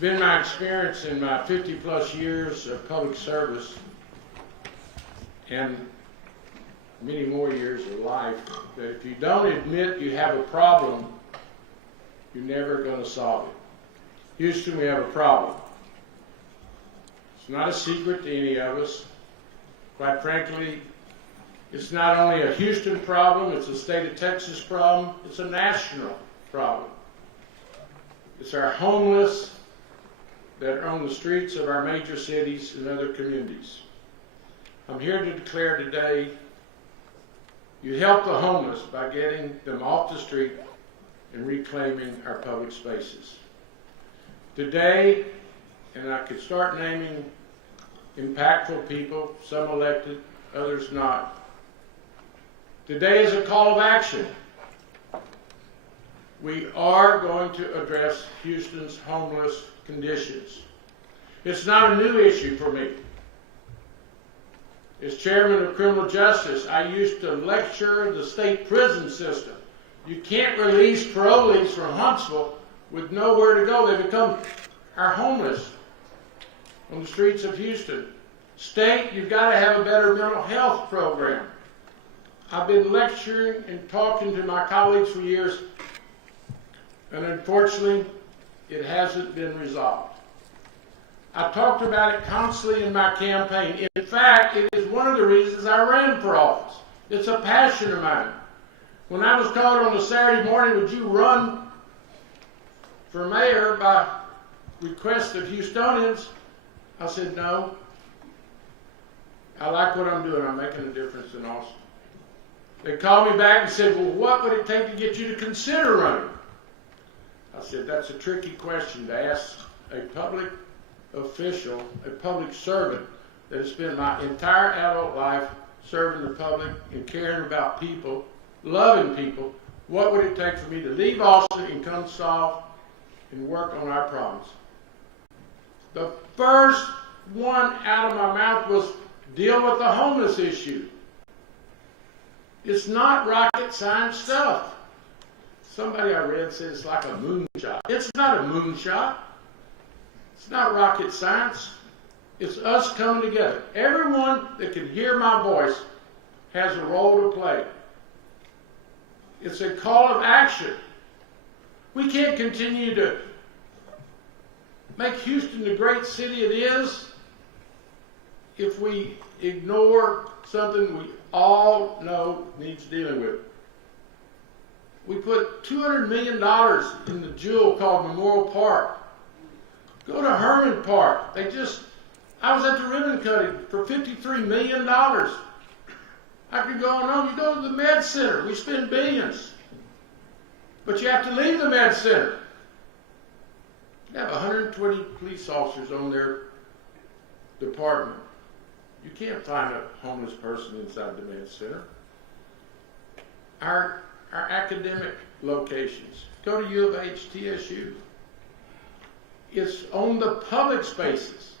been my experience in my 50-plus years of public service and many more years of life that if you don't admit you have a problem, you're never going to solve it. Houston, we have a problem. It's not a secret to any of us. Quite frankly, it's not only a Houston problem, it's a state of Texas problem, it's a national problem. It's our homeless that are on the streets of our major cities and other communities. I'm here to declare today, you help the homeless by getting them off the street and reclaiming our public spaces. Today, and I could start naming impactful people, some elected, others not. Today is a call of action. We are going to address Houston's homeless conditions. It's not a new issue for me. As chairman of criminal justice, I used to lecture the state prison system. You can't release parolees from Huntsville with nowhere to go. They become our homeless on the streets of Houston. State, you've got to have a better mental health program. I've been lecturing and talking to my colleagues for years, and unfortunately, it hasn't been resolved. I talked about it constantly in my campaign. In fact, it is one of the reasons I ran for office. It's a passion of mine. When I was called on a Saturday morning, would you run for mayor by request of Houstonians? I said, no. I like what I'm doing. I'm making a difference in Austin. They called me back and said, well, what would it take to get you to consider running? I said, that's a tricky question to ask a public official, a public servant that has spent my entire adult life serving the public and caring about people, loving people. What would it take for me to leave Austin and come solve and work on our problems? The first one out of my mouth was deal with the homeless issue. It's not rocket science stuff. Somebody I read said it's like a moonshot. It's not a moonshot. It's not rocket science. It's us coming together. Everyone that can hear my voice has a role to play. It's a call of action. We can't continue to make Houston the great city it is if we ignore something we all know needs dealing with. We put $200 million in the jewel called Memorial Park. Go to Herman Park. I was at the ribbon cutting for $53 million. I could go on. You go to the Med Center. We spend billions. But you have to leave the Med Center. You have 120 police officers on their department. You can't find a homeless person inside the Med Center. Our academic locations. Go to U of H, TSU. It's on the public spaces.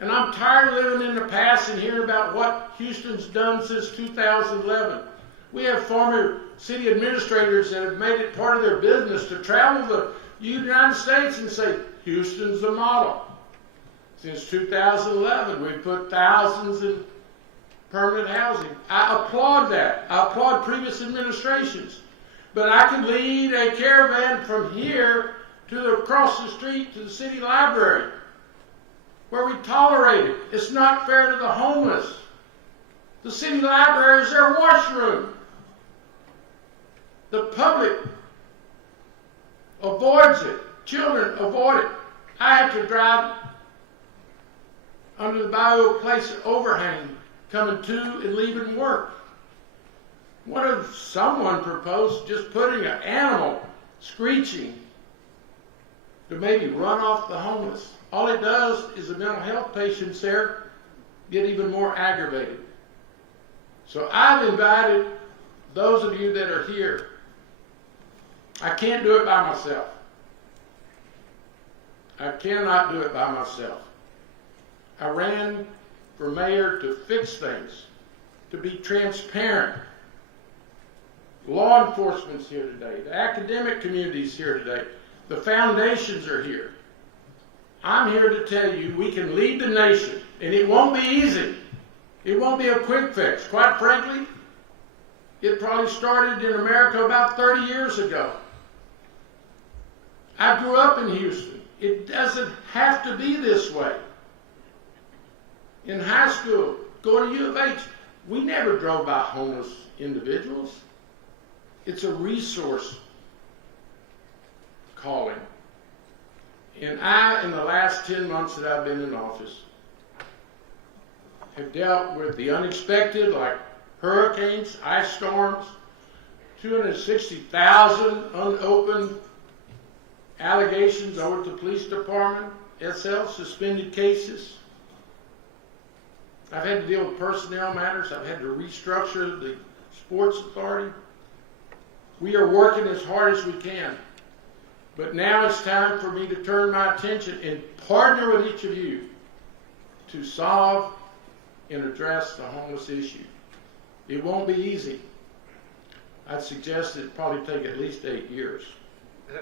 And I'm tired of living in the past and hearing about what Houston's done since 2011. We have former city administrators that have made it part of their business to travel the United States and say, Houston's the model. Since 2011, we've put thousands in permanent housing. I applaud that. I applaud previous administrations. But I could lead a caravan from here to across the street to the city library where we tolerate it. It's not fair to the homeless. The city library is their washroom. The public avoids it. Children avoid it. I have to drive under the Bayou Place overhang coming to and leaving work. What if someone proposed just putting an animal screeching to maybe run off the homeless? All it does is the mental health patients there get even more aggravated. So I've invited those of you that are here. I can't do it by myself. I cannot do it by myself. I ran for mayor to fix things, to be transparent. Law enforcement's here today. The academic community's here today. The foundations are here. I'm here to tell you we can lead the nation, and it won't be easy. It won't be a quick fix. Quite frankly, it probably started in America about 30 years ago. I grew up in Houston. It doesn't have to be this way. In high school, going to U of H, we never drove by homeless individuals. It's a resource calling. And I, in the last 10 months that I've been in office, have dealt with the unexpected, like hurricanes, ice storms, 260,000 unopened allegations over at the police department, SL, suspended cases. I've had to deal with personnel matters. I've had to restructure the sports authority. We are working as hard as we can. But now it's time for me to turn my attention and partner with each of you to solve and address the homeless issue. It won't be easy. I'd suggest it'd probably take at least 8 years. Yeah,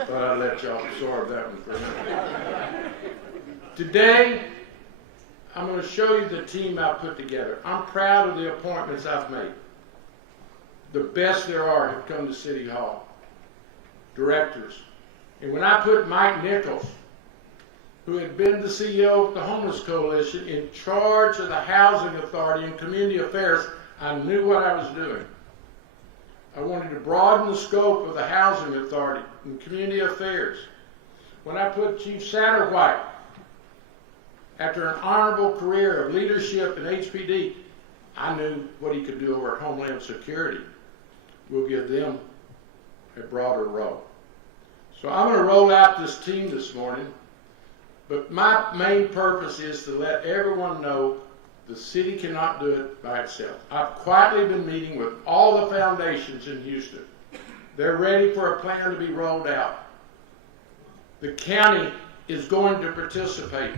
I thought I'd let y'all absorb that one for a minute. Today, I'm going to show you the team I put together. I'm proud of the appointments I've made. The best there are have come to City Hall. Directors. And when I put Mike Nichols, who had been the CEO of the Homeless Coalition, in charge of the Housing Authority and Community Affairs, I knew what I was doing. I wanted to broaden the scope of the Housing Authority and Community Affairs. When I put Chief Satterwhite, after an honorable career of leadership in HPD, I knew what he could do over at Homeland Security. We'll give them a broader role. So I'm going to roll out this team this morning, but my main purpose is to let everyone know the city cannot do it by itself. I've quietly been meeting with all the foundations in Houston. They're ready for a plan to be rolled out. The county is going to participate.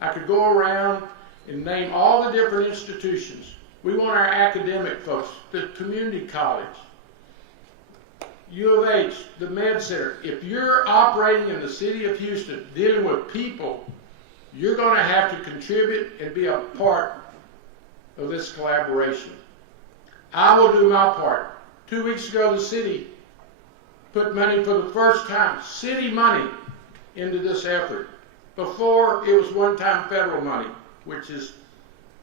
I could go around and name all the different institutions. We want our academic folks, the community college, U of H, the Med Center. If you're operating in the city of Houston, dealing with people, you're going to have to contribute and be a part of this collaboration. I will do my part. 2 weeks ago, the city put money for the first time, city money, into this effort. Before, it was one-time federal money, which is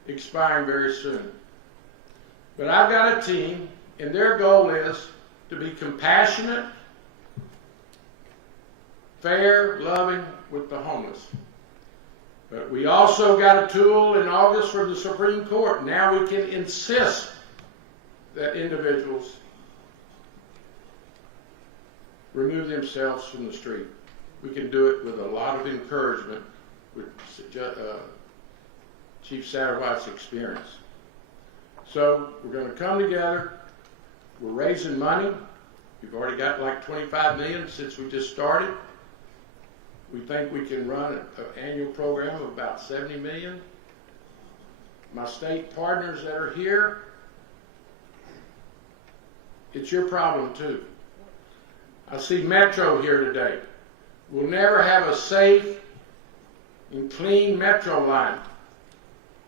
expiring very soon. But I've got a team, and their goal is to be compassionate, fair, loving with the homeless. But we also got a tool in August from the Supreme Court. Now we can insist that individuals remove themselves from the street. We can do it with a lot of encouragement with Chief Satterwhite's experience. So we're going to come together. We're raising money. We've already got like $25 million since we just started. We think we can run an annual program of about $70 million. My state partners that are here, it's your problem too. I see Metro here today. We'll never have a safe and clean Metro line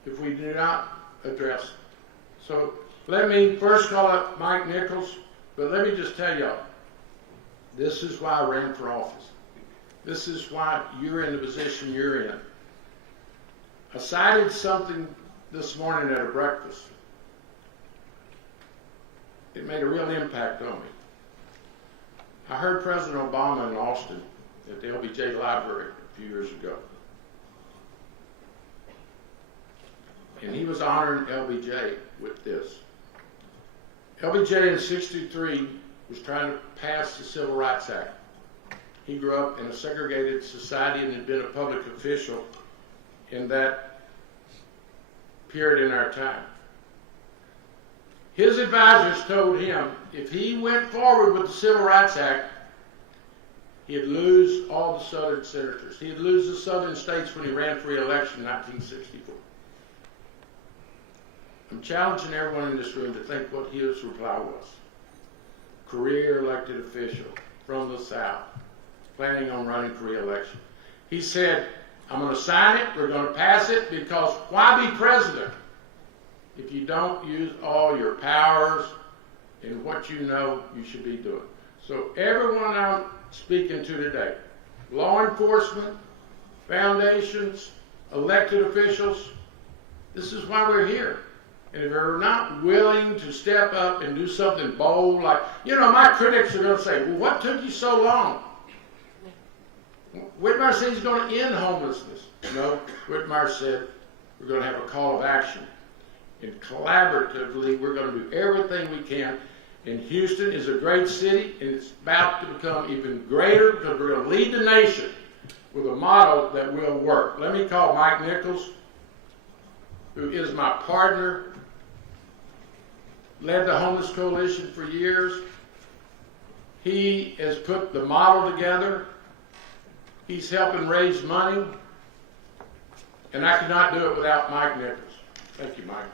if we do not address it. So let me first call up Mike Nichols, but let me just tell y'all, this is why I ran for office. This is why you're in the position you're in. I cited something this morning at a breakfast. It made a real impact on me. I heard President Obama in Austin at the LBJ Library a few years ago. And he was honoring LBJ with this. LBJ in '63 was trying to pass the Civil Rights Act. He grew up in a segregated society and had been a public official in that period in our time. His advisors told him if he went forward with the Civil Rights Act, he'd lose all the Southern senators. He'd lose the Southern states when he ran for re-election in 1964. I'm challenging everyone in this room to think what his reply was. Career elected official. from the South, planning on running for re-election. He said, I'm going to sign it, we're going to pass it, because why be president if you don't use all your powers in what you know you should be doing? So everyone I'm speaking to today, law enforcement, foundations, elected officials, this is why we're here. And if they're not willing to step up and do something bold, like, my critics are going to say, well, what took you so long? Whitmire said he's going to end homelessness. No, Whitmire said we're going to have a call of action. And collaboratively, we're going to do everything we can. And Houston is a great city, and it's about to become even greater because we're going to lead the nation with a model that will work. Let me call Mike Nichols, who is my partner, led the Homeless Coalition for years. He has put the model together. He's helping raise money, and I could not do it without Mike Nichols. Thank you, Mike.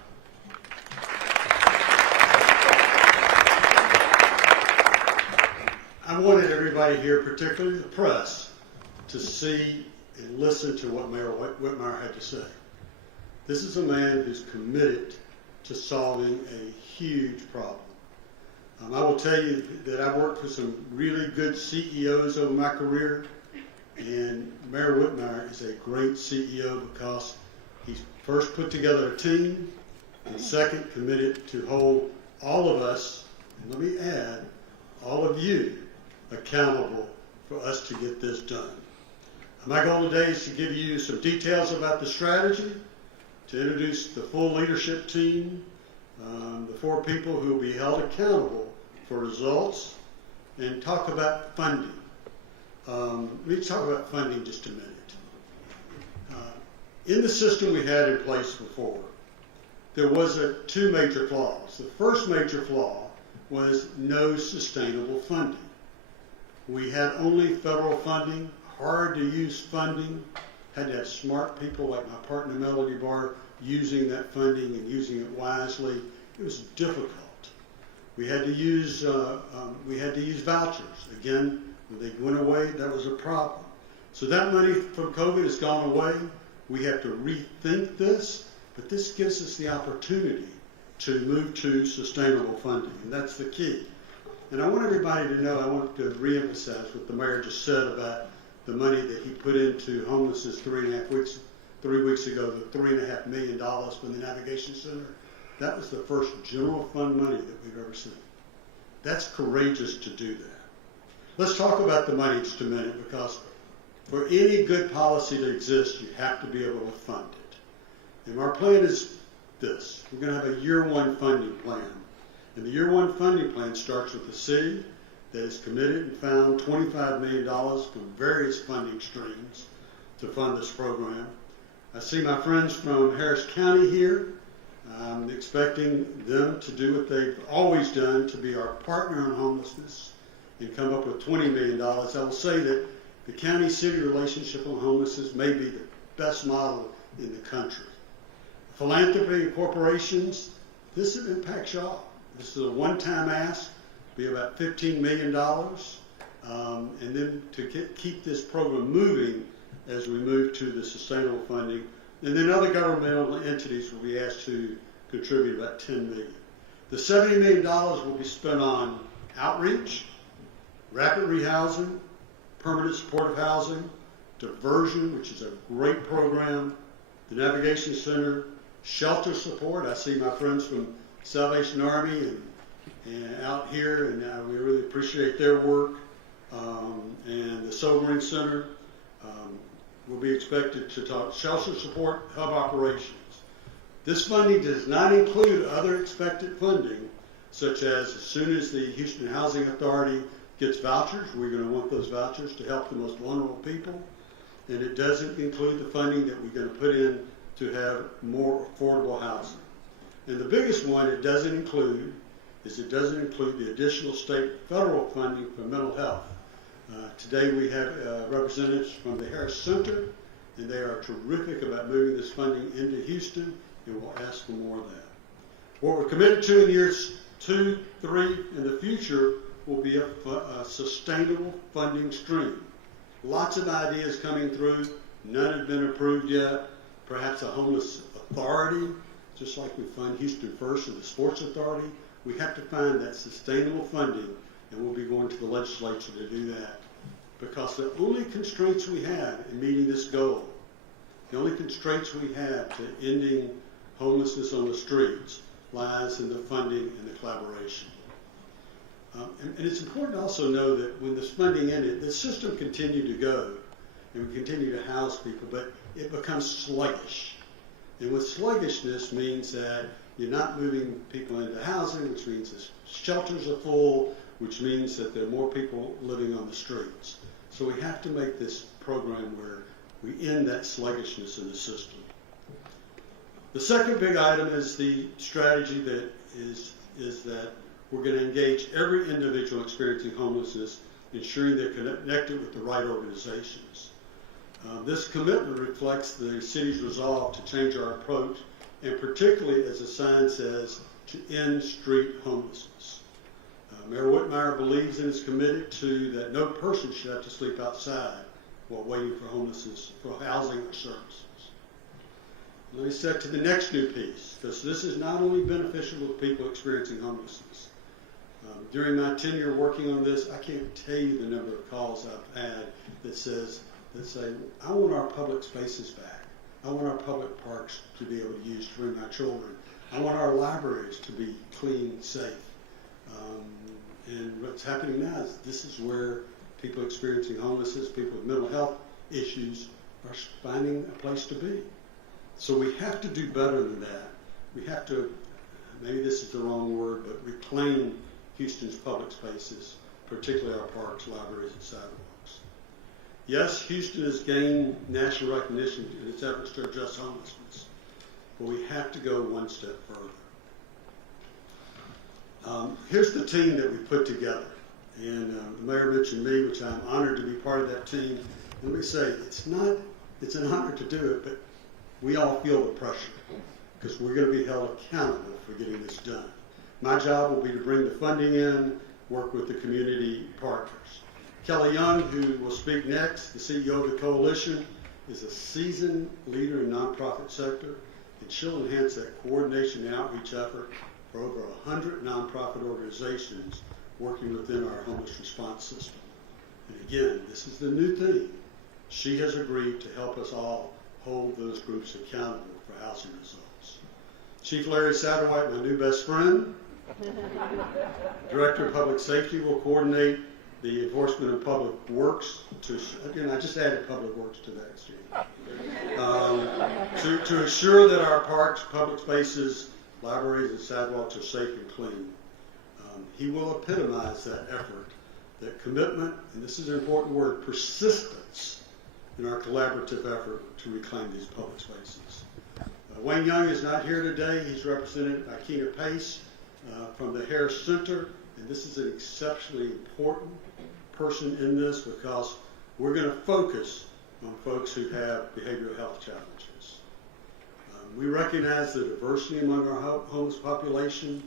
I wanted everybody here, particularly the press, to see and listen to what Mayor Whitmire had to say. This is a man who's committed to solving a huge problem. I will tell you that I've worked with some really good CEOs over my career, and Mayor Whitmire is a great CEO because he's first put together a team, and second committed to hold all of us, and let me add, all of you, accountable for us to get this done. My goal today is to give you some details about the strategy, to introduce the full leadership team, the 4 people who will be held accountable for results, and talk about funding. Let me talk about funding just a minute. In the system we had in place before, there was 2 major flaws. The first major flaw was no sustainable funding. We had only federal funding, hard to use funding, had to have smart people like my partner Melody Barr using that funding and using it wisely. It was difficult. We had to use vouchers. Again, when they went away, that was a problem. So that money from COVID has gone away. We have to rethink this, but this gives us the opportunity to move to sustainable funding, and that's the key. And I want everybody to know, I want to reemphasize what the mayor just said about the money that he put into homelessness 3 weeks ago, the $3.5 million from the Navigation Center. That was the first general fund money that we've ever seen. That's courageous to do that. Let's talk about the money just a minute, because for any good policy to exist, you have to be able to fund it. And our plan is this. We're going to have a year 1 funding plan. And the year 1 funding plan starts with the city that is committed and found $25 million from various funding streams to fund this program. I see my friends from Harris County here. I'm expecting them to do what they've always done, to be our partner on homelessness and come up with $20 million. I will say that the county-city relationship on homelessness may be the best model in the country. Philanthropy and corporations, this impacts y'all. This is a one-time ask, be about $15 million, and then to keep this program moving as we move to the sustainable funding. And then other governmental entities will be asked to contribute about $10 million. The $70 million will be spent on outreach, rapid rehousing, permanent supportive housing, diversion, which is a great program, the Navigation Center, shelter support. I see my friends from Salvation Army and out here, and we really appreciate their work. And the Sobering Center will be expected to talk shelter support, hub operations. This funding does not include other expected funding, such as soon as the Houston Housing Authority gets vouchers, we're going to want those vouchers to help the most vulnerable people. And it doesn't include the funding that we're going to put in to have more affordable housing. And the biggest one it doesn't include the additional state and federal funding for mental health. Today we have representatives from the Harris Center, and they are terrific about moving this funding into Houston, and we'll ask for more of that. What we're committed to in years 2, 3, in the future will be a sustainable funding stream. Lots of ideas coming through. None have been approved yet. Perhaps a homeless authority, just like we fund Houston First and the Sports Authority. We have to find that sustainable funding, and we'll be going to the legislature to do that. Because the only constraints we have in meeting this goal, the only constraints we have to ending homelessness on the streets lies in the funding and the collaboration. And it's important to also know that when this funding ended, the system continued to go, and we continue to house people, but it becomes sluggish. And with sluggishness means that you're not moving people into housing, which means the shelters are full, which means that there are more people living on the streets. So we have to make this program where we end that sluggishness in the system. The second big item is the strategy that is that we're going to engage every individual experiencing homelessness, ensuring they're connected with the right organizations. This commitment reflects the city's resolve to change our approach, and particularly, as the sign says, to end street homelessness. Mayor Whitmire believes and is committed to that no person should have to sleep outside while waiting for homelessness, for housing or services. Let me set to the next new piece, because this is not only beneficial to people experiencing homelessness. During my tenure working on this, I can't tell you the number of calls I've had that say, I want our public spaces back. I want our public parks to be able to use to bring my children. I want our libraries to be clean, safe. And what's happening now is this is where people experiencing homelessness, people with mental health issues are finding a place to be. So we have to do better than that. We have to, maybe this is the wrong word, but reclaim Houston's public spaces, particularly our parks, libraries, and sidewalks. Yes, Houston has gained national recognition in its efforts to address homelessness, but we have to go one step further. Here's the team that we put together. And the mayor mentioned me, which I'm honored to be part of that team. Let me say, it's an honor to do it, but we all feel the pressure because we're going to be held accountable for getting this done. My job will be to bring the funding in, work with the community partners. Kelly Young, who will speak next, the CEO of the coalition, is a seasoned leader in the nonprofit sector, and she'll enhance that coordination and outreach effort for over 100 nonprofit organizations working within our homeless response system. And again, this is the new thing. She has agreed to help us all hold those groups accountable for housing results. Chief Larry Satterwhite, my new best friend, Director of Public Safety, will coordinate the enforcement of public works. Again, I just added public works to that, Steve. To ensure that our parks, public spaces, libraries, and sidewalks are safe and clean. He will epitomize that effort, that commitment, and this is an important word, persistence in our collaborative effort to reclaim these public spaces. Wayne Young is not here today. He's represented by Keena Pace from the Harris Center, and this is an exceptionally important person in this because we're going to focus on folks who have behavioral health challenges. We recognize the diversity among our homeless population,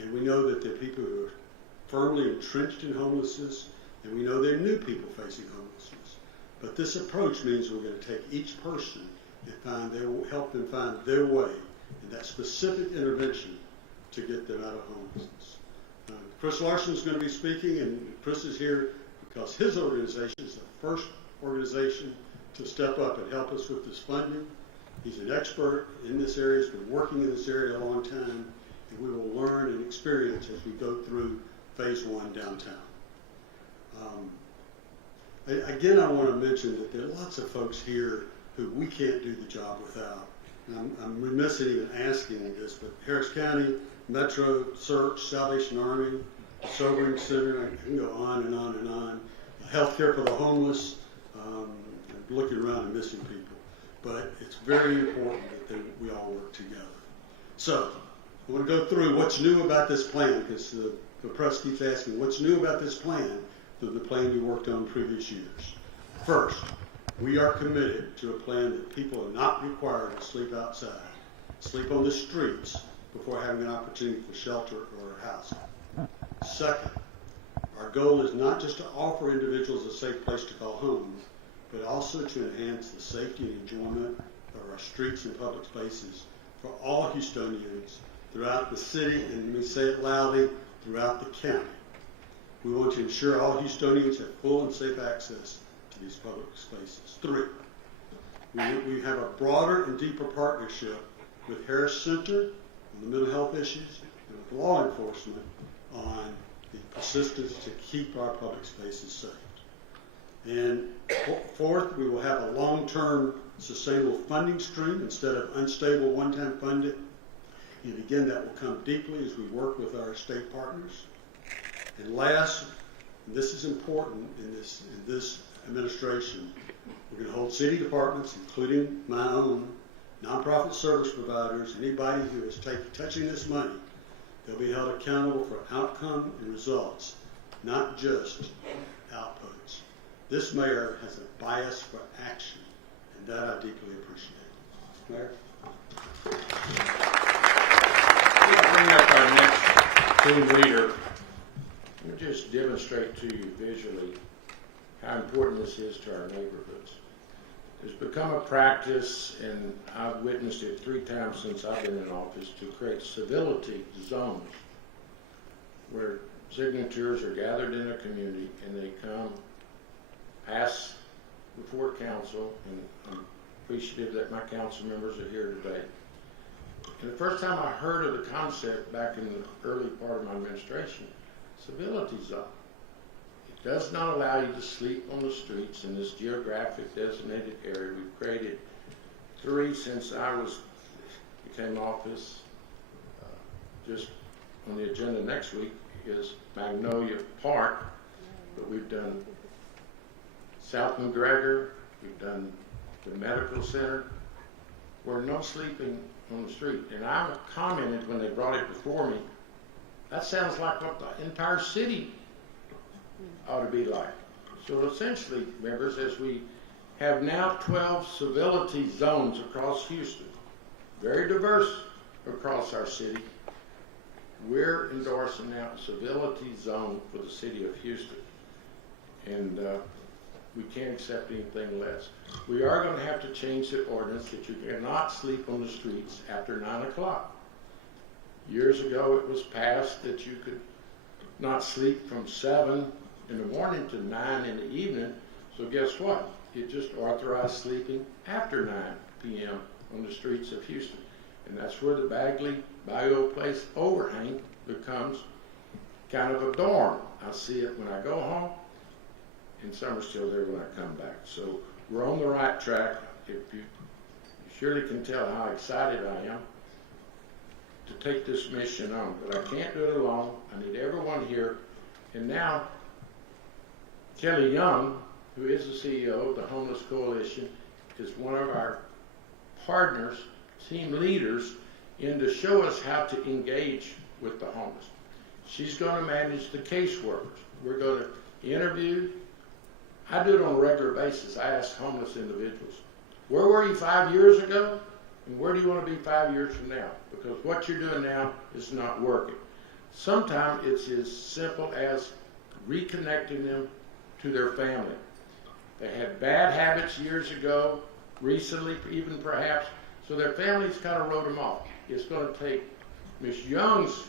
and we know that there are people who are firmly entrenched in homelessness, and we know there are new people facing homelessness. But this approach means we're going to take each person and help them find their way in that specific intervention to get them out of homelessness. Chris Larson is going to be speaking, and Chris is here because his organization is the first organization to step up and help us with this funding. He's an expert in this area. He's been working in this area a long time, and we will learn and experience as we go through phase one downtown. Again, I want to mention that there are lots of folks here who we can't do the job without. And I'm remiss in even asking this, but Harris County, Metro, Search, Salvation Army, the Sobering Center, I can go on and on and on. Healthcare for the homeless, looking around and missing people. But it's very important that we all work together. So, I want to go through what's new about this plan, because the press keeps asking, what's new about this plan than the plan we worked on in previous years? First, we are committed to a plan that people are not required to sleep outside, sleep on the streets before having an opportunity for shelter or housing. Second, Our goal is not just to offer individuals a safe place to call home, but also to enhance the safety and enjoyment of our streets and public spaces for all Houstonians throughout the city, and let me say it loudly, throughout the county. We want to ensure all Houstonians have full and safe access to these public spaces. 3, we have a broader and deeper partnership with Harris Center on the mental health issues and with law enforcement on the persistence to keep our public spaces safe. And 4th, we will have a long-term sustainable funding stream instead of unstable one-time funding. And again, that will come deeply as we work with our state partners. And last, and this is important in this administration, we're going to hold city departments, including my own, nonprofit service providers, anybody who is touching this money, they'll be held accountable for outcome and results, not just outputs. This mayor has a bias for action, and that I deeply appreciate. Mayor? We'll bring up our next team leader. Let me just demonstrate to you visually how important this is to our neighborhoods. It's become a practice, and I've witnessed it 3 times since I've been in office, to create civility zones where signatures are gathered in a community and they come pass before council, and I'm appreciative that my council members are here today. And the first time I heard of the concept back in the early part of my administration, civility zone. It does not allow you to sleep on the streets in this geographic designated area. We've created 3 since I became office. Just on the agenda next week is Magnolia Park, but we've done South McGregor, we've done the medical center, where no sleeping on the street. And I commented when they brought it before me, that sounds like what the entire city ought to be like. So essentially, members, as we have now 12 civility zones across Houston, very diverse across our city, we're endorsing now a civility zone for the city of Houston. And we can't accept anything less. We are going to have to change the ordinance that you cannot sleep on the streets after 9 o'clock. Years ago, it was passed that you could not sleep from 7 in the morning to 9 in the evening. So guess what? It just authorized sleeping after 9 p.m. on the streets of Houston. And that's where the Bagley Bio Place overhang becomes kind of a dorm. I see it when I go home, and some are still there when I come back. So we're on the right track. If you surely can tell how excited I am to take this mission on, but I can't do it alone. I need everyone here. And now, Kelly Young, who is the CEO of the Homeless Coalition, is one of our partners, team leaders, in to show us how to engage with the homeless. She's going to manage the caseworkers. We're going to interview. I do it on a regular basis. I ask homeless individuals, where were you 5 years ago? And where do you want to be 5 years from now? Because what you're doing now is not working. Sometimes it's as simple as reconnecting them to their family. They had bad habits years ago, recently even perhaps, so their families kind of wrote them off. It's going to take Ms. Young's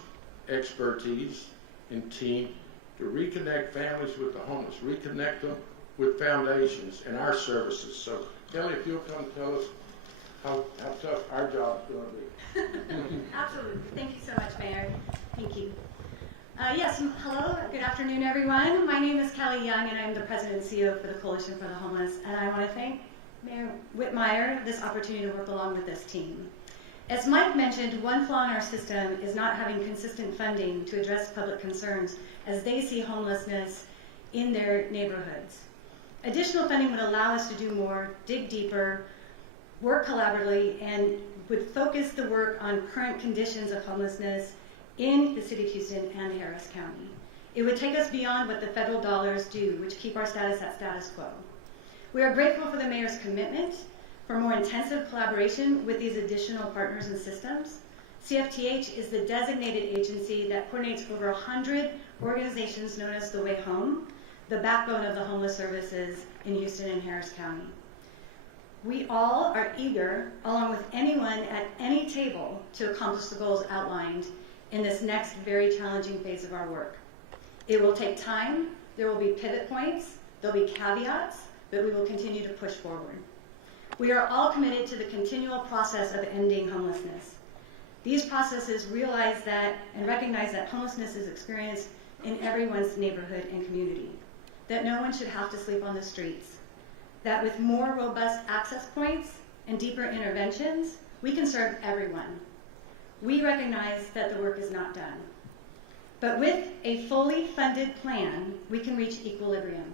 expertise and team to reconnect families with the homeless, reconnect them with foundations and our services. So Kelly, if you'll come tell us how tough our job is going to be. Absolutely. Thank you so much, Mayor. Thank you. Yes, hello, good afternoon, everyone. My name is Kelly Young, and I'm the President and CEO for the Coalition for the Homeless, and I want to thank Mayor Whitmire for this opportunity to work along with this team. As Mike mentioned, one flaw in our system is not having consistent funding to address public concerns as they see homelessness in their neighborhoods. Additional funding would allow us to do more, dig deeper, work collaboratively, and would focus the work on current conditions of homelessness in the city of Houston and Harris County. It would take us beyond what the federal dollars do, which keep our status at status quo. We are grateful for the mayor's commitment for more intensive collaboration with these additional partners and systems. CFTH is the designated agency that coordinates over 100 organizations known as the Way Home, the backbone of the homeless services in Houston and Harris County. We all are eager, along with anyone at any table, to accomplish the goals outlined in this next very challenging phase of our work. It will take time, there will be pivot points, there'll be caveats, but we will continue to push forward. We are all committed to the continual process of ending homelessness. These processes realize that and recognize that homelessness is experienced in everyone's neighborhood and community, that no one should have to sleep on the streets, that with more robust access points and deeper interventions, we can serve everyone. We recognize that the work is not done. But with a fully funded plan, we can reach equilibrium.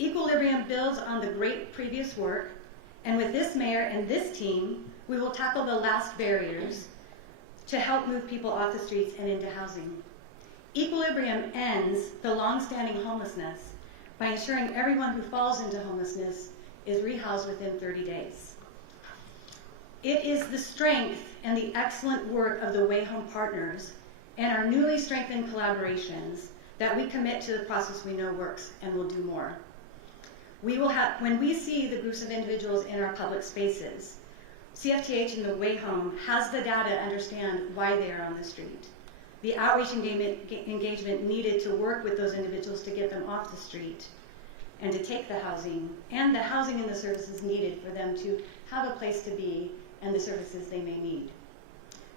Equilibrium builds on the great previous work, and with this mayor and this team, we will tackle the last barriers to help move people off the streets and into housing. Equilibrium ends the long-standing homelessness by ensuring everyone who falls into homelessness is rehoused within 30 days. It is the strength and the excellent work of the Way Home partners and our newly strengthened collaborations that we commit to the process we know works and will do more. When we see the groups of individuals in our public spaces, CFTH and the Way Home has the data to understand why they are on the street. The outreach engagement needed to work with those individuals to get them off the street and to take the housing, and the housing and the services needed for them to have a place to be and the services they may need.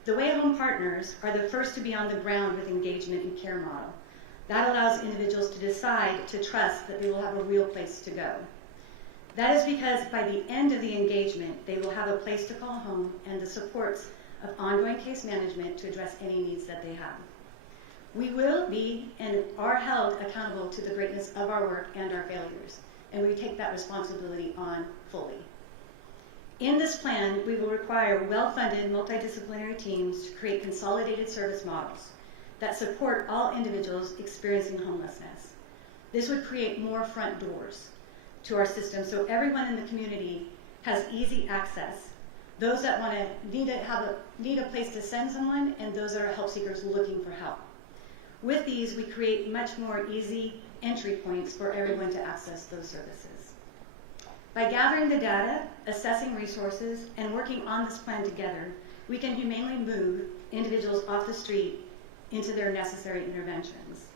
The Way Home partners are the first to be on the ground with engagement and care model. That allows individuals to decide to trust that they will have a real place to go. That is because by the end of the engagement, they will have a place to call home and the supports of ongoing case management to address any needs that they have. We will be and are held accountable to the greatness of our work and our failures, and we take that responsibility on fully. In this plan, we will require well-funded multidisciplinary teams to create consolidated service models that support all individuals experiencing homelessness. This would create more front doors to our system so everyone in the community has easy access. Those that need a place to send someone, and those that are help seekers looking for help. With these, we create much more easy entry points for everyone to access those services. By gathering the data, assessing resources, and working on this plan together, we can humanely move individuals off the street into their necessary interventions.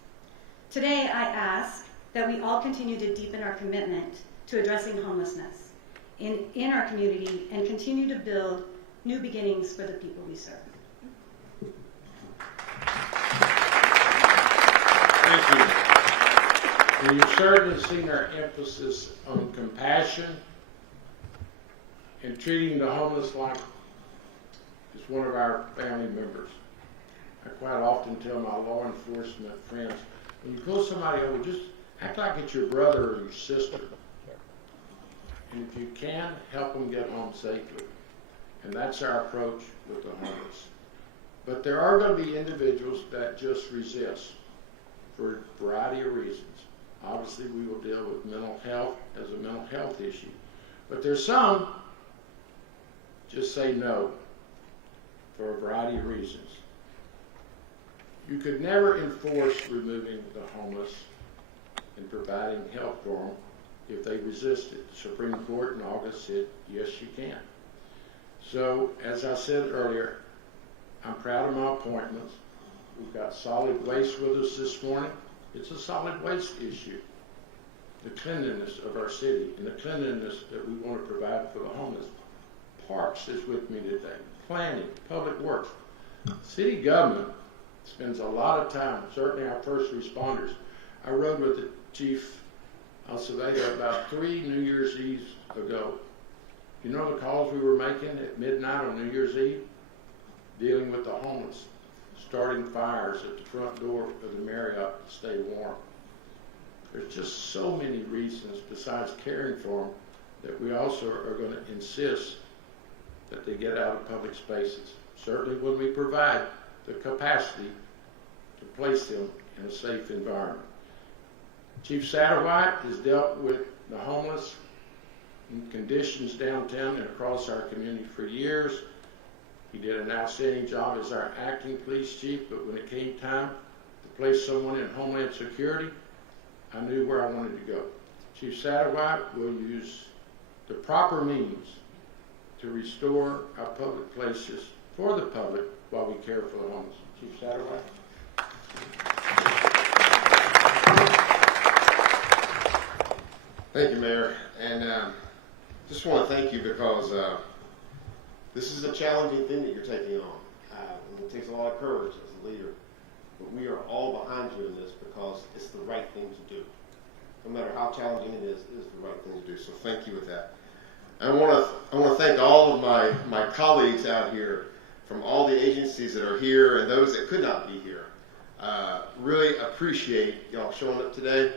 Today, I ask that we all continue to deepen our commitment to addressing homelessness in our community and continue to build new beginnings for the people we serve. Thank you. And you've certainly seen our emphasis on compassion and treating the homeless like as one of our family members. I quite often tell my law enforcement friends, when you pull somebody over, just act like it's your brother or your sister. And if you can, help them get home safely. And that's our approach with the homeless. But there are going to be individuals that just resist for a variety of reasons. Obviously, we will deal with mental health as a mental health issue. But there's some just say no for a variety of reasons. You could never enforce removing the homeless and providing help for them if they resisted. The Supreme Court in August said, yes, you can. So, as I said earlier, I'm proud of my appointments. We've got solid waste with us this morning. It's a solid waste issue. The cleanliness of our city and the cleanliness that we want to provide for the homeless. Parks is with me today. Planning, public works. City government spends a lot of time, certainly our first responders. I rode with the chief Acevedo about 3 New Year's Eves ago. You know the calls we were making at midnight on New Year's Eve? Dealing with the homeless, starting fires at the front door of the Marriott to stay warm. There's just so many reasons besides caring for them that we also are going to insist that they get out of public spaces. Certainly when we provide the capacity to place them in a safe environment. Chief Satterwhite has dealt with the homeless in conditions downtown and across our community for years. He did an outstanding job as our acting police chief, but when it came time to place someone in Homeland Security, I knew where I wanted to go. Chief Satterwhite will use the proper means to restore our public places for the public while we care for the homeless. Chief Satterwhite. Thank you, Mayor. And just want to thank you because this is a challenging thing that you're taking on. And it takes a lot of courage as a leader. But we are all behind you in this because it's the right thing to do. No matter how challenging it is the right thing to do. So thank you with that. I want to thank all of my colleagues out here from all the agencies that are here and those that could not be here. Really appreciate y'all showing up today.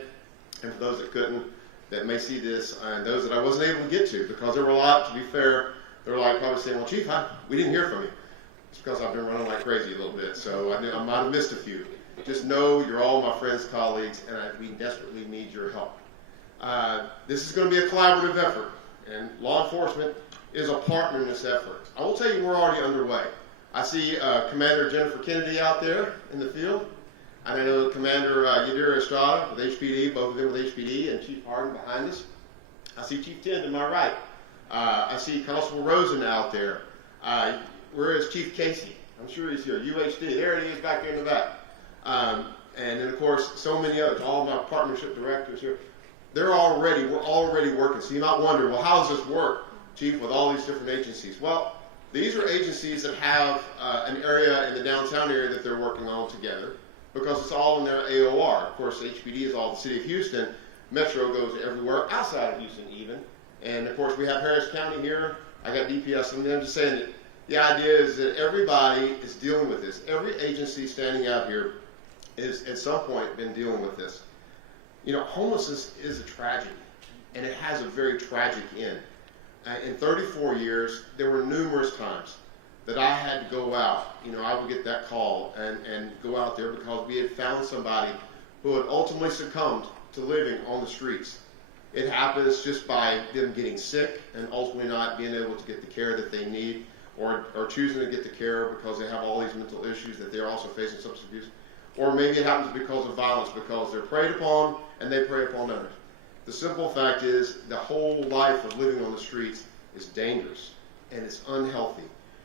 And for those that couldn't, that may see this, and those that I wasn't able to get to, because there were a lot, to be fair, they were like probably saying, well, Chief, we didn't hear from you. It's because I've been running like crazy a little bit, so I might have missed a few. Just know you're all my friends, colleagues, and we desperately need your help. This is going to be a collaborative effort, and law enforcement is a partner in this effort. I will tell you we're already underway. I see Commander Jennifer Kennedy out there in the field. And I know Commander Yadira Estrada with HPD, both of them with HPD, and Chief Harden behind us. I see Chief Tind to my right. I see Constable Rosen out there. Where is Chief Casey? I'm sure he's here. UHD, there he is back there in the back. And then, of course, so many others, all of my partnership directors here. We're already working. So you might wonder, well, how does this work, Chief, with all these different agencies? Well, these are agencies that have an area in the downtown area that they're working on together, because it's all in their AOR. Of course, HPD is all the city of Houston. Metro goes everywhere outside of Houston even. And of course, we have Harris County here. I got DPS, and I'm just saying that the idea is that everybody is dealing with this. Every agency standing out here is at some point been dealing with this. You know, homelessness is a tragedy, and it has a very tragic end. In 34 years, there were numerous times that I had to go out. You know, I would get that call and go out there because we had found somebody who had ultimately succumbed to living on the streets. It happens just by them getting sick and ultimately not being able to get the care that they need, or choosing to get the care because they have all these mental issues that they're also facing substance abuse. Or maybe it happens because of violence, because they're preyed upon and they prey upon others. The simple fact is the whole life of living on the streets is dangerous and it's unhealthy.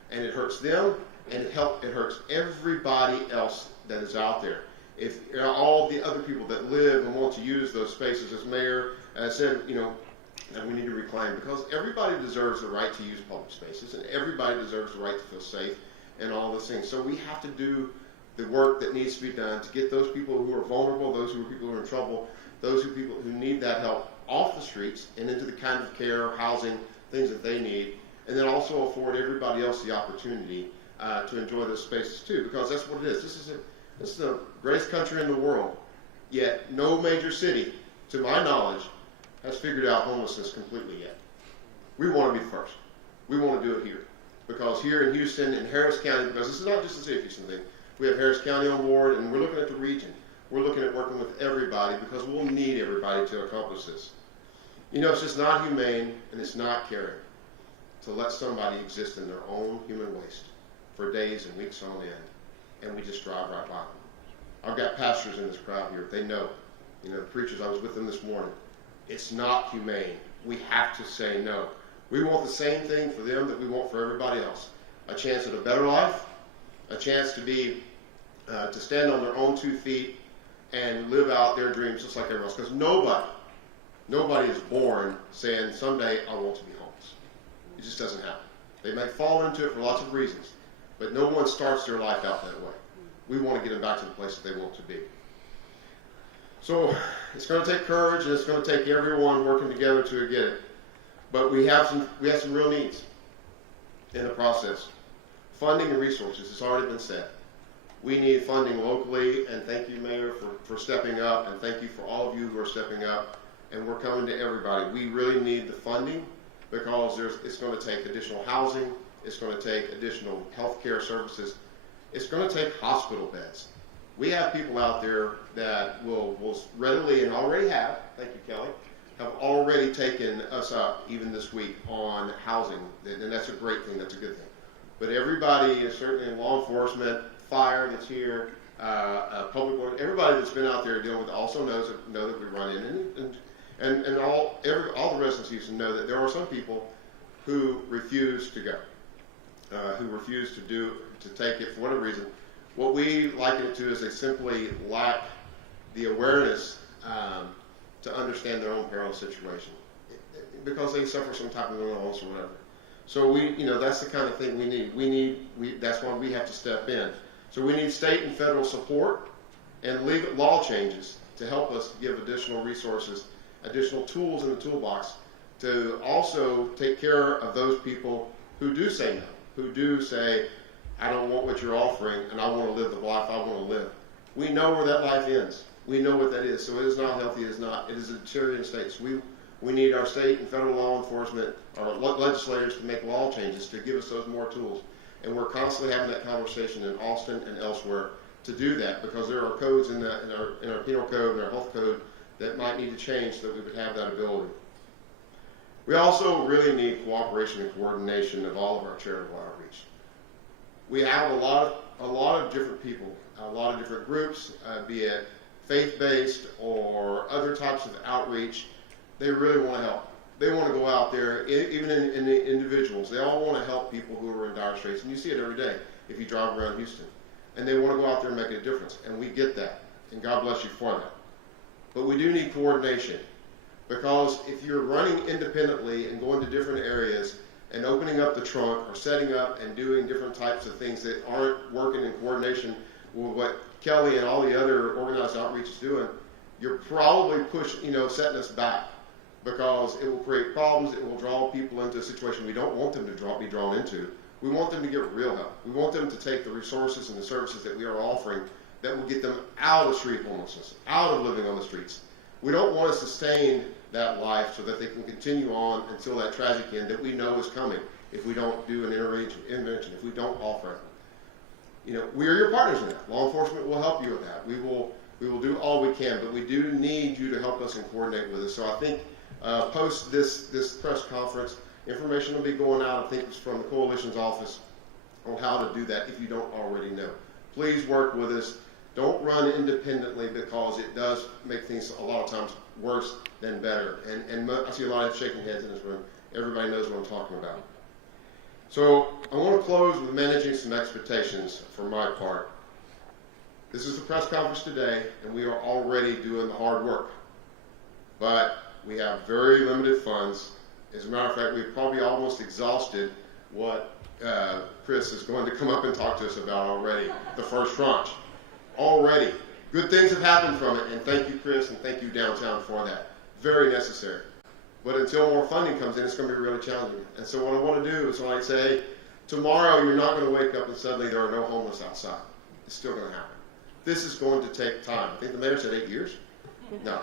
And it hurts them, and it hurts everybody else that is out there. If all the other people that live and want to use those spaces, as Mayor said, you know, that we need to reclaim, because everybody deserves the right to use public spaces, and everybody deserves the right to feel safe, and all those things. So we have to do the work that needs to be done to get those people who are vulnerable, those people who are in trouble, those people who need that help off the streets and into the kind of care, housing, things that they need. And then also afford everybody else the opportunity to enjoy those spaces too, because that's what it is. This is the greatest country in the world, yet no major city, to my knowledge, has figured out homelessness completely yet. We want to be the first. We want to do it here, because here in Houston and Harris County, because this is not just a city of Houston thing, we have Harris County on board, and we're looking at the region. We're looking at working with everybody, because we'll need everybody to accomplish this. You know, it's just not humane and it's not caring to let somebody exist in their own human waste for days and weeks on end, and we just drive right by them. I've got pastors in this crowd here. They know. You know, the preachers, I was with them this morning. It's not humane. We have to say no. We want the same thing for them that we want for everybody else. A chance at a better life, a chance to be, to stand on their own 2 feet and live out their dreams just like everyone else. Because nobody is born saying, someday I want to be homeless. It just doesn't happen. They may fall into it for lots of reasons, but no one starts their life out that way. We want to get them back to the place that they want to be. So it's going to take courage, and it's going to take everyone working together to get it. But we have some real needs in the process. Funding and resources, it's already been said. We need funding locally, and thank you, Mayor, for stepping up, and thank you for all of you who are stepping up, and we're coming to everybody. We really need the funding, because it's going to take additional housing, it's going to take additional health care services, it's going to take hospital beds. We have people out there that will readily, and already have, thank you, Kelly, have already taken us up even this week on housing, and that's a great thing, that's a good thing. but everybody, certainly in law enforcement, fire that's here, public works, everybody that's been out there dealing with it also know that we run in, and all the residents of Houston know that there are some people who refuse to go, who refuse to take it for whatever reason. What we liken it to is they simply lack the awareness to understand their own perilous situation because they suffer some type of mental illness or whatever. So that's the kind of thing we need. That's why we have to step in. So we need state and federal support and legal law changes to help us give additional resources, additional tools in the toolbox to also take care of those people who do say no, who do say, I don't want what you're offering and I want to live the life I want to live. We know where that life ends. We know what that is. So it is not healthy. It is a deteriorating state. So we need our state and federal law enforcement, our legislators to make law changes to give us those more tools. And we're constantly having that conversation in Austin and elsewhere to do that because there are codes in our penal code and our health code that might need to change so that we would have that ability. We also really need cooperation and coordination of all of our charitable outreach. We have a lot of different people, a lot of different groups, be it faith-based or other types of outreach. They really want to help. They want to go out there, even in the individuals. They all want to help people who are in dire straits, and you see it every day if you drive around Houston. And they want to go out there and make a difference, and we get that, and God bless you for that. But we do need coordination, because if you're running independently and going to different areas and opening up the trunk or setting up and doing different types of things that aren't working in coordination with what Kelly and all the other organized outreach is doing, you're probably setting us back. Because it will create problems, it will draw people into a situation we don't want them to be drawn into. We want them to get real help. We want them to take the resources and the services that we are offering that will get them out of street homelessness, out of living on the streets. We don't want to sustain that life so that they can continue on until that tragic end that we know is coming if we don't do an intervention, if we don't offer it. We are your partners in that. Law enforcement will help you with that. We will do all we can, but we do need you to help us and coordinate with us. So I think post this press conference, information will be going out, I think it's from the Coalition's office, on how to do that if you don't already know. Please work with us. Don't run independently because it does make things a lot of times worse than better. And I see a lot of shaking heads in this room. Everybody knows what I'm talking about. So I want to close with managing some expectations for my part. This is the press conference today, and we are already doing the hard work. But we have very limited funds. As a matter of fact, we've probably almost exhausted what Chris is going to come up and talk to us about already, the first tranche. Already. Good things have happened from it, and thank you, Chris, and thank you, Downtown, for that. Very necessary. But until more funding comes in, it's going to be really challenging. And so what I want to do is when I say, tomorrow you're not going to wake up and suddenly there are no homeless outside. It's still going to happen. This is going to take time. I think the mayor said 8 years. No.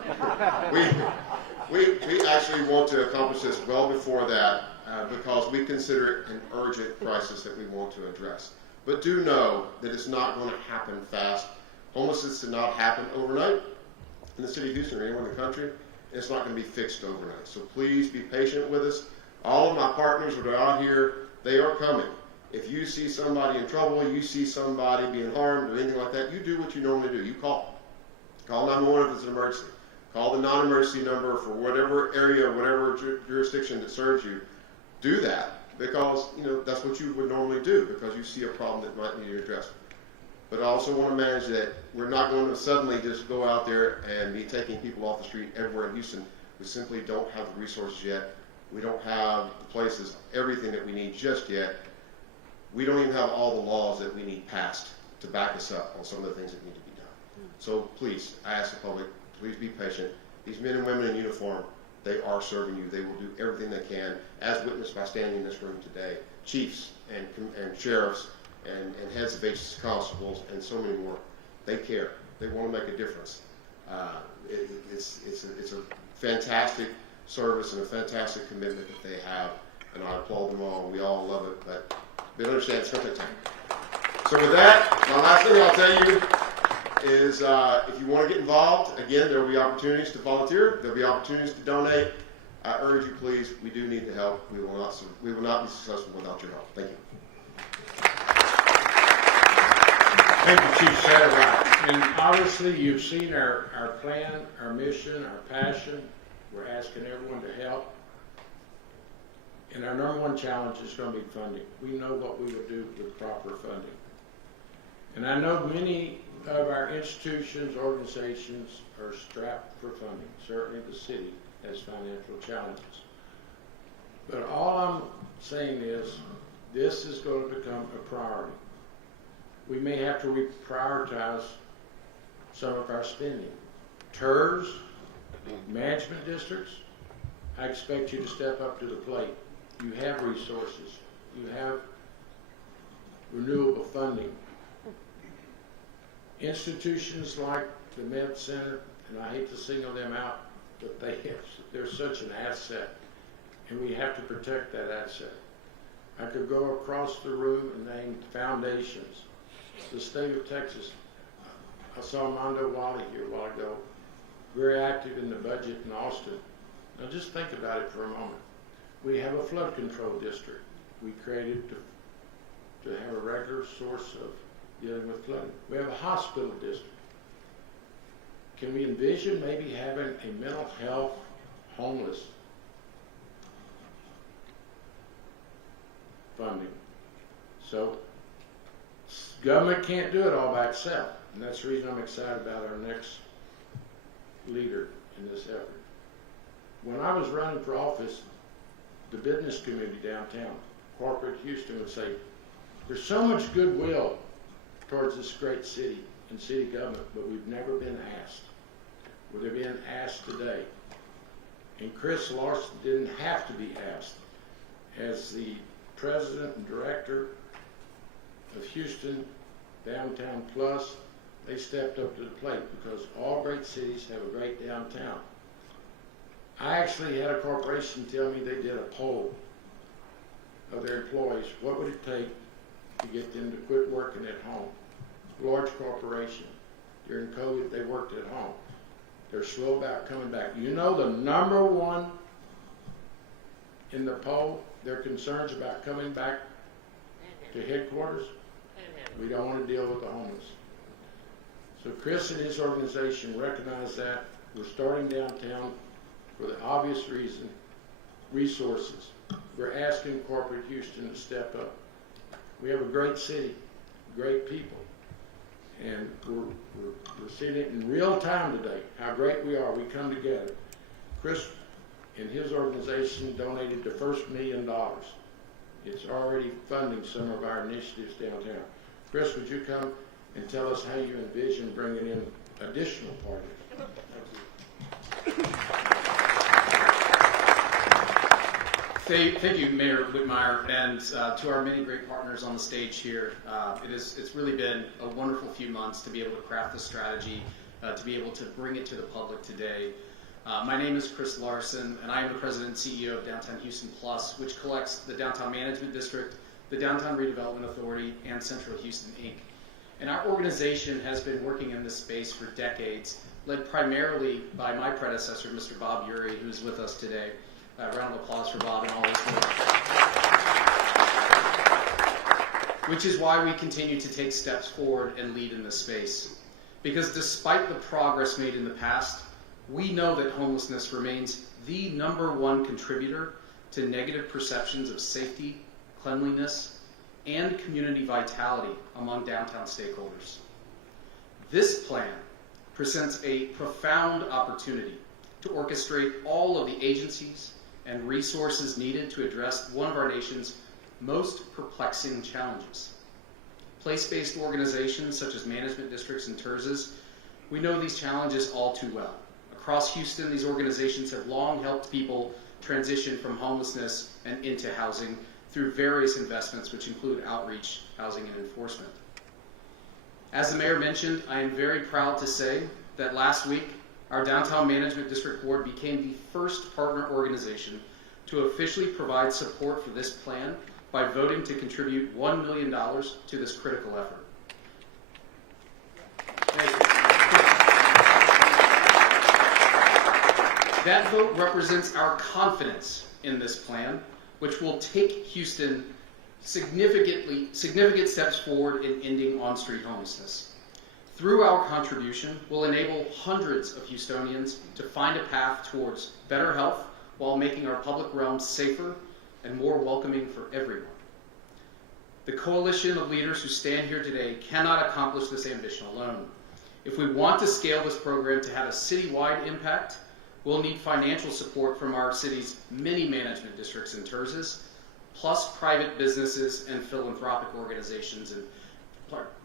We actually want to accomplish this well before that because we consider it an urgent crisis that we want to address. But do know that it's not going to happen fast. Homelessness did not happen overnight in the city of Houston or anywhere in the country. It's not going to be fixed overnight. So please be patient with us. All of my partners that are out here, they are coming. If you see somebody in trouble, you see somebody being harmed or anything like that, you do what you normally do. You call. Call 911 if it's an emergency. Call the non-emergency number for whatever area, whatever jurisdiction that serves you. Do that because that's what you would normally do because you see a problem that might need addressed. But I also want to manage that we're not going to suddenly just go out there and be taking people off the street everywhere in Houston. We simply don't have the resources yet. We don't have the places, everything that we need just yet. We don't even have all the laws that we need passed to back us up on some of the things that need to be done. So please, I ask the public, please be patient. These men and women in uniform, they are serving you. They will do everything they can, as witnessed by standing in this room today. Chiefs and sheriffs and heads of agency constables and so many more. They care. They want to make a difference. It's a fantastic service and a fantastic commitment that they have, and I applaud them all. We all love it, but understand it's going to take time. So with that, my last thing I'll tell you is if you want to get involved, again, there will be opportunities to volunteer. There will be opportunities to donate. I urge you, please, we do need the help. We will not be successful without your help. Thank you. think the chief said it right. And obviously, you've seen our plan, our mission, our passion. We're asking everyone to help. And our number one challenge is going to be funding. We know what we would do with proper funding. And I know many of our institutions, organizations are strapped for funding. Certainly the city has financial challenges. But all I'm saying is this is going to become a priority. We may have to reprioritize some of our spending. TERS, management districts, I expect you to step up to the plate. You have resources. You have renewable funding. Institutions like the Med Center, and I hate to single them out, but they're such an asset, and we have to protect that asset. I could go across the room and name foundations. The state of Texas, I saw Mondo Wally here a while ago, very active in the budget in Austin. Now just think about it for a moment. We have a flood control district we created to have a regular source of dealing with flooding. We have a hospital district. Can we envision maybe having a mental health homeless funding? So government can't do it all by itself, and that's the reason I'm excited about our next leader in this effort. When I was running for office, the business community downtown, corporate Houston, would say, there's so much goodwill towards this great city and city government, but we've never been asked. Well, they're being asked today. And Chris Larson didn't have to be asked. As the president and director of Houston Downtown Plus, they stepped up to the plate because all great cities have a great downtown. I actually had a corporation tell me they did a poll of their employees. What would it take to get them to quit working at home? Large corporation. During COVID, they worked at home. They're slow about coming back. You know the number one in the poll, their concerns about coming back to headquarters? We don't want to deal with the homeless. So Chris and his organization recognize that. We're starting downtown for the obvious reason, resources. We're asking corporate Houston to step up. We have a great city, great people, and we're seeing it in real time today, how great we are. We come together. Chris and his organization donated the first $1 million. It's already funding some of our initiatives downtown. Chris, would you come and tell us how you envision bringing in additional partners? Thank you, Mayor Whitmire, and to our many great partners on the stage here. It's really been a wonderful few months to be able to craft the strategy, to be able to bring it to the public today. My name is Chris Larson, and I am the President and CEO of Downtown Houston Plus, which collects the Downtown Management District, the Downtown Redevelopment Authority, and Central Houston, Inc. And our organization has been working in this space for decades, led primarily by my predecessor, Mr. Bob Urey, who's with us today. Round of applause for Bob and all his work. Which is why we continue to take steps forward and lead in this space. Because despite the progress made in the past, we know that homelessness remains the #1 contributor to negative perceptions of safety, cleanliness, and community vitality among downtown stakeholders. This plan presents a profound opportunity to orchestrate all of the agencies and resources needed to address one of our nation's most perplexing challenges. Place-based organizations such as management districts and TERSs, we know these challenges all too well. Across Houston, these organizations have long helped people transition from homelessness and into housing through various investments, which include outreach, housing, and enforcement. As the mayor mentioned, I am very proud to say that last week, our Downtown Management District Board became the first partner organization to officially provide support for this plan by voting to contribute $1 million to this critical effort. Thank you. That vote represents our confidence in this plan, which will take Houston significant steps forward in ending on-street homelessness. Through our contribution, we'll enable hundreds of Houstonians to find a path towards better health while making our public realm safer and more welcoming for everyone. The coalition of leaders who stand here today cannot accomplish this ambition alone. If we want to scale this program to have a citywide impact, we'll need financial support from our city's many management districts and TERSs, plus private businesses and philanthropic organizations. And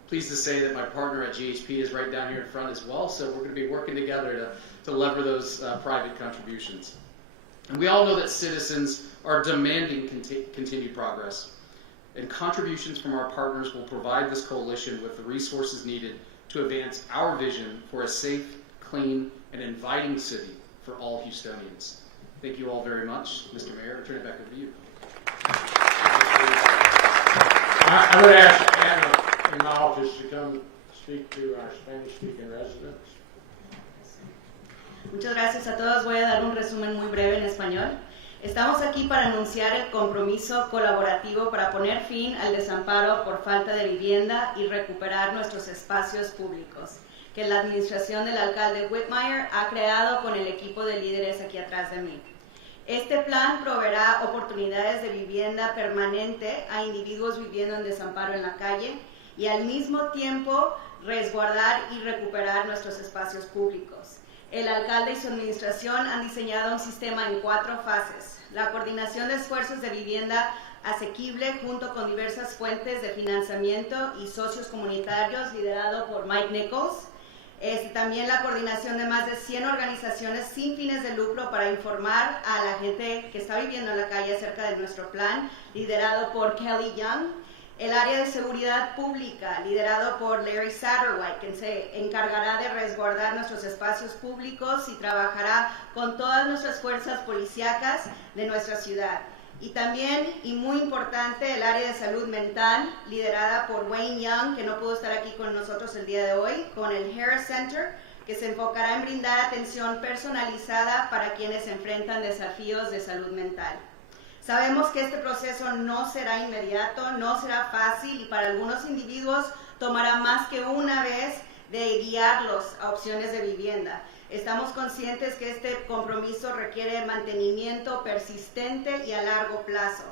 pleased to say that my partner at GHP is right down here in front as well, so we're going to be working together to lever those private contributions. And we all know that citizens are demanding continued progress, and contributions from our partners will provide this coalition with the resources needed to advance our vision for a safe, clean, and inviting city for all Houstonians. Thank you all very much. Mr. Mayor, I turn it back over to you. I would ask Anna in my office to come speak to our Spanish-speaking residents. Muchas gracias a todos. Voy a dar un resumen muy breve en español. Estamos aquí para anunciar el compromiso colaborativo para poner fin al desamparo por falta de vivienda y recuperar nuestros espacios públicos, que la administración del alcalde Whitmire ha creado con el equipo de líderes aquí atrás de mí. Este plan proveerá oportunidades de vivienda permanente a individuos viviendo en desamparo en la calle y al mismo tiempo resguardar y recuperar nuestros espacios públicos. El alcalde y su administración han diseñado un sistema en 4 fases. La coordinación de esfuerzos de vivienda asequible junto con diversas fuentes de financiamiento y socios comunitarios liderado por Mike Nichols. También la coordinación de más de 100 organizaciones sin fines de lucro para informar a la gente que está viviendo en la calle acerca de nuestro plan, liderado por Kelly Young. El área de seguridad pública, liderado por Larry Satterwhite, que se encargará de resguardar nuestros espacios públicos y trabajará con todas nuestras fuerzas policíacas de nuestra ciudad. Y también, y muy importante, el área de salud mental, liderada por Wayne Young, que no pudo estar aquí con nosotros el día de hoy, con el Harris Center, que se enfocará en brindar atención personalizada para quienes enfrentan desafíos de salud mental. Sabemos que este proceso no será inmediato, no será fácil y para algunos individuos tomará más que una vez de guiarlos a opciones de vivienda. Estamos conscientes que este compromiso requiere mantenimiento persistente y a largo plazo.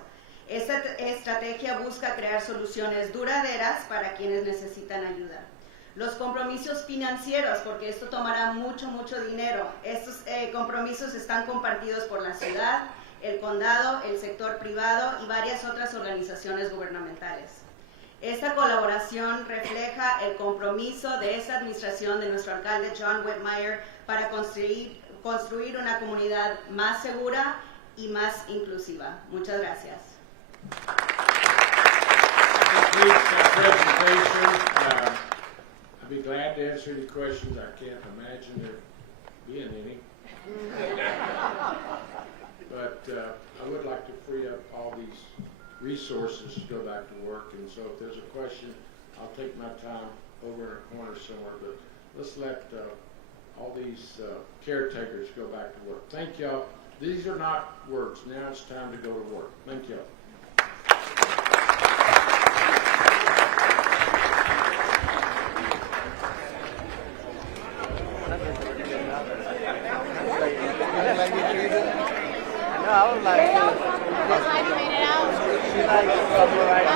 Esta estrategia busca crear soluciones duraderas para quienes necesitan ayuda. Los compromisos financieros, porque esto tomará mucho dinero, estos compromisos están compartidos por la ciudad, el condado, el sector privado y varias otras organizaciones gubernamentales. Esta colaboración refleja el compromiso de esta administración de nuestro alcalde John Whitmire para construir una comunidad más segura y más inclusiva. Muchas gracias. I'd be glad to answer any questions. I can't imagine there being any. But I would like to free up all these resources to go back to work, and so if there's a question, I'll take my time over in a corner somewhere, but let's let all these caretakers go back to work. Thank y'all. These are not words. Now it's time to go to work. Thank y'all. I was like, she likes to come right